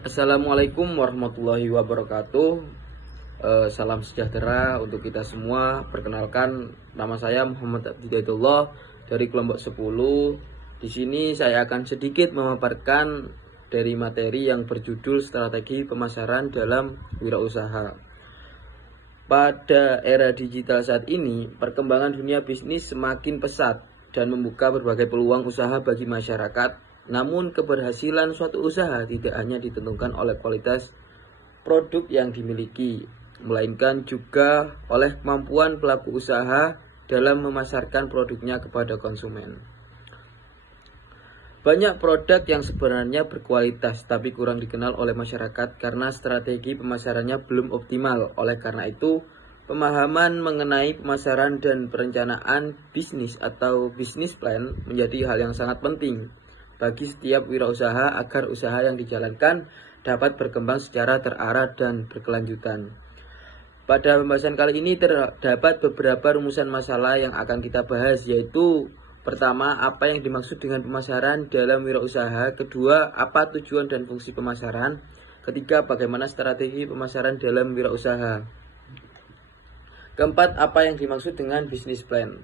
Assalamualaikum warahmatullahi wabarakatuh. Salam sejahtera untuk kita semua. Perkenalkan, nama saya Muhammad Abdidayatullah dari kelompok 10. Di sini saya akan sedikit memaparkan dari materi yang berjudul strategi pemasaran dalam wirausaha. Pada era digital saat ini, perkembangan dunia bisnis semakin pesat dan membuka berbagai peluang usaha bagi masyarakat. Namun keberhasilan suatu usaha tidak hanya ditentukan oleh kualitas produk yang dimiliki, melainkan juga oleh kemampuan pelaku usaha dalam memasarkan produknya kepada konsumen. Banyak produk yang sebenarnya berkualitas tapi kurang dikenal oleh masyarakat karena strategi pemasarannya belum optimal. Oleh karena itu, pemahaman mengenai pemasaran dan perencanaan bisnis atau business plan menjadi hal yang sangat penting bagi setiap wirausaha agar usaha yang dijalankan dapat berkembang secara terarah dan berkelanjutan. Pada pembahasan kali ini terdapat beberapa rumusan masalah yang akan kita bahas, yaitu pertama, apa yang dimaksud dengan pemasaran dalam wirausaha. Kedua, apa tujuan dan fungsi pemasaran. Ketiga, bagaimana strategi pemasaran dalam wirausaha. Keempat, apa yang dimaksud dengan business plan.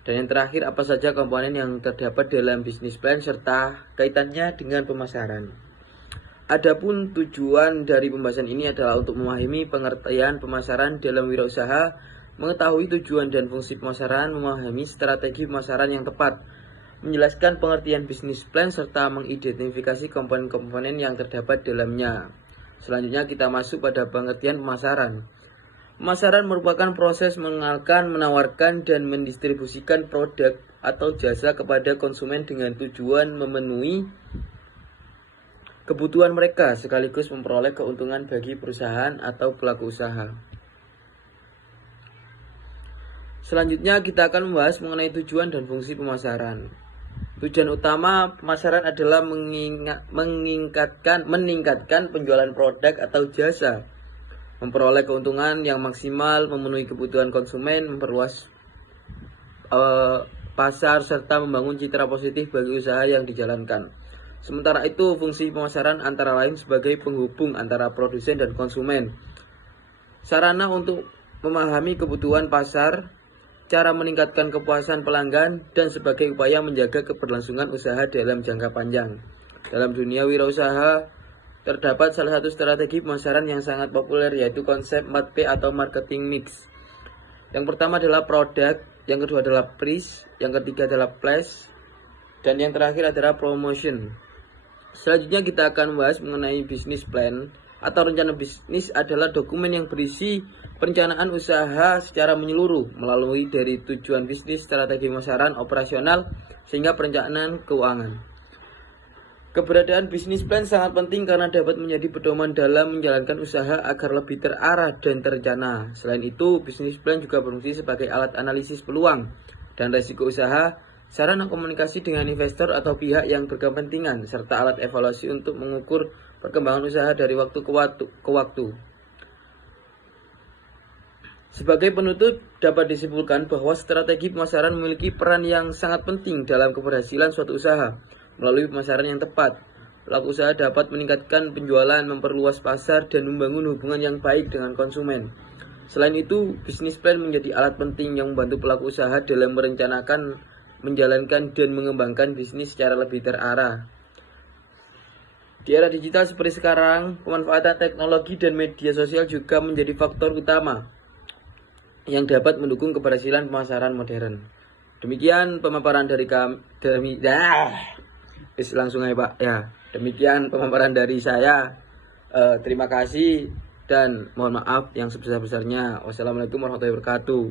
Dan yang terakhir, apa saja komponen yang terdapat dalam business plan serta kaitannya dengan pemasaran. Adapun tujuan dari pembahasan ini adalah untuk memahami pengertian pemasaran dalam wirausaha, mengetahui tujuan dan fungsi pemasaran, memahami strategi pemasaran yang tepat, menjelaskan pengertian business plan serta mengidentifikasi komponen-komponen yang terdapat dalamnya. Selanjutnya kita masuk pada pengertian pemasaran. Pemasaran merupakan proses mengenalkan, menawarkan, dan mendistribusikan produk atau jasa kepada konsumen dengan tujuan memenuhi kebutuhan mereka sekaligus memperoleh keuntungan bagi perusahaan atau pelaku usaha. Selanjutnya kita akan membahas mengenai tujuan dan fungsi pemasaran. Tujuan utama pemasaran adalah meningkatkan penjualan produk atau jasa, memperoleh keuntungan yang maksimal, memenuhi kebutuhan konsumen, memperluas pasar, serta membangun citra positif bagi usaha yang dijalankan. Sementara itu, fungsi pemasaran antara lain sebagai penghubung antara produsen dan konsumen, sarana untuk memahami kebutuhan pasar, cara meningkatkan kepuasan pelanggan, dan sebagai upaya menjaga keberlangsungan usaha dalam jangka panjang. Dalam dunia wirausaha, terdapat salah satu strategi pemasaran yang sangat populer, yaitu konsep 4P atau marketing mix. Yang pertama adalah produk, yang kedua adalah price, yang ketiga adalah place, dan yang terakhir adalah promotion. Selanjutnya kita akan membahas mengenai business plan atau rencana bisnis adalah dokumen yang berisi perencanaan usaha secara menyeluruh melalui dari tujuan bisnis, strategi pemasaran, operasional, sehingga perencanaan keuangan. Keberadaan bisnis plan sangat penting karena dapat menjadi pedoman dalam menjalankan usaha agar lebih terarah dan terencana. Selain itu, bisnis plan juga berfungsi sebagai alat analisis peluang dan resiko usaha, sarana komunikasi dengan investor atau pihak yang berkepentingan, serta alat evaluasi untuk mengukur perkembangan usaha dari waktu ke waktu. Sebagai penutup, dapat disimpulkan bahwa strategi pemasaran memiliki peran yang sangat penting dalam keberhasilan suatu usaha. Melalui pemasaran yang tepat, pelaku usaha dapat meningkatkan penjualan, memperluas pasar, dan membangun hubungan yang baik dengan konsumen. Selain itu, bisnis plan menjadi alat penting yang membantu pelaku usaha dalam merencanakan, menjalankan, dan mengembangkan bisnis secara lebih terarah. Di era digital seperti sekarang, pemanfaatan teknologi dan media sosial juga menjadi faktor utama yang dapat mendukung keberhasilan pemasaran modern. Demikian pemaparan dari kami. Langsung aja Pak ya. Demikian pemaparan dari saya. Terima kasih dan mohon maaf yang sebesar-besarnya. Wassalamualaikum warahmatullahi wabarakatuh.